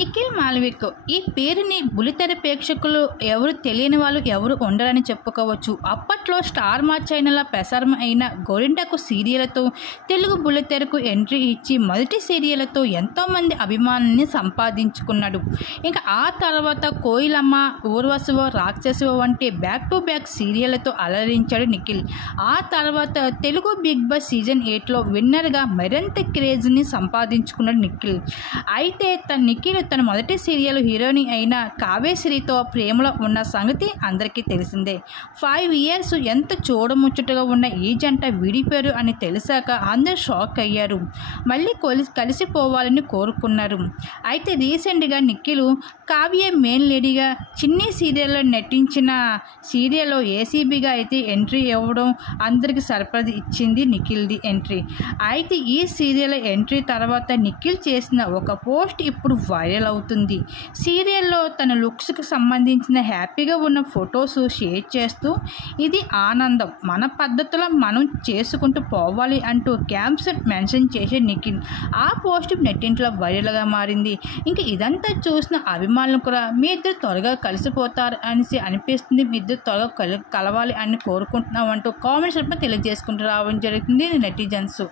నిఖిల్ మాల్విక్ ఈ పేరుని బుల్లితెర ప్రేక్షకులు ఎవరు తెలియని వాళ్ళు ఎవరు ఉండరని చెప్పుకోవచ్చు. అప్పట్లో స్టార్ మా ఛానల్లో ప్రసారం అయిన గోరింటాకు సీరియల్తో తెలుగు బుల్లితెరకు ఎంట్రీ ఇచ్చి మొదటి సీరియల్తో ఎంతోమంది అభిమానుల్ని సంపాదించుకున్నాడు. ఇంకా ఆ తర్వాత కోయిలమ్మ, ఊర్వశివ, రాక్షసువ వంటి బ్యాక్ టు బ్యాక్ సీరియళ్లతో అలరించాడు నిఖిల్. ఆ తర్వాత తెలుగు బిగ్ బాస్ సీజన్ 8లో విన్నర్గా మరింత క్రేజ్ని సంపాదించుకున్నాడు నిఖిల్. అయితే నిఖిల్ తన మొదటి సీరియల్ హీరోయిన్ అయిన కావ్యశ్రీతో ప్రేమలో ఉన్న సంగతి అందరికీ తెలిసిందే. 5 years ఎంత చూడముచ్చటగా ఉన్న ఈ జంట విడిపోయారు అని తెలిసాక అందరూ షాక్ అయ్యారు. మళ్ళీ కలిసిపోవాలని కోరుకున్నారు. అయితే రీసెంట్గా నిఖిల్ కావ్య మెయిన్ లేడీగా చిన్ని సీరియల్లో నటించిన సీరియల్లో ఏసీబీగా అయితే ఎంట్రీ ఇవ్వడం అందరికీ సర్ప్రైజ్ ఇచ్చింది నిఖిల్ది ఎంట్రీ. అయితే ఈ సీరియల్ ఎంట్రీ తర్వాత నిఖిల్ చేసిన ఒక పోస్ట్ ఇప్పుడు వైరల్ అవుతుంది. సీరియల్లో తన లుక్స్కి సంబంధించిన హ్యాపీగా ఉన్న ఫొటోస్ షేర్ చేస్తూ ఇది ఆనందం, మన పద్ధతిలో మనం చేసుకుంటూ పోవాలి అంటూ క్యాప్షన్ మెన్షన్ చేసే నిఖిల్. ఆ పోస్ట్ నెట్టింట్లో వైరల్గా మారింది. ఇంకా ఇదంతా చూసిన అభిమానులు కూడా మీ ఇద్దరు త్వరగా కలిసిపోతారు అనేసి అనిపిస్తుంది, మీ ఇద్దరు త్వరగా కలవాలి అని కోరుకుంటున్నాం అంటూ కామెంట్స్ తెలియజేసుకుంటూ రావడం జరుగుతుంది నెటిజన్స్.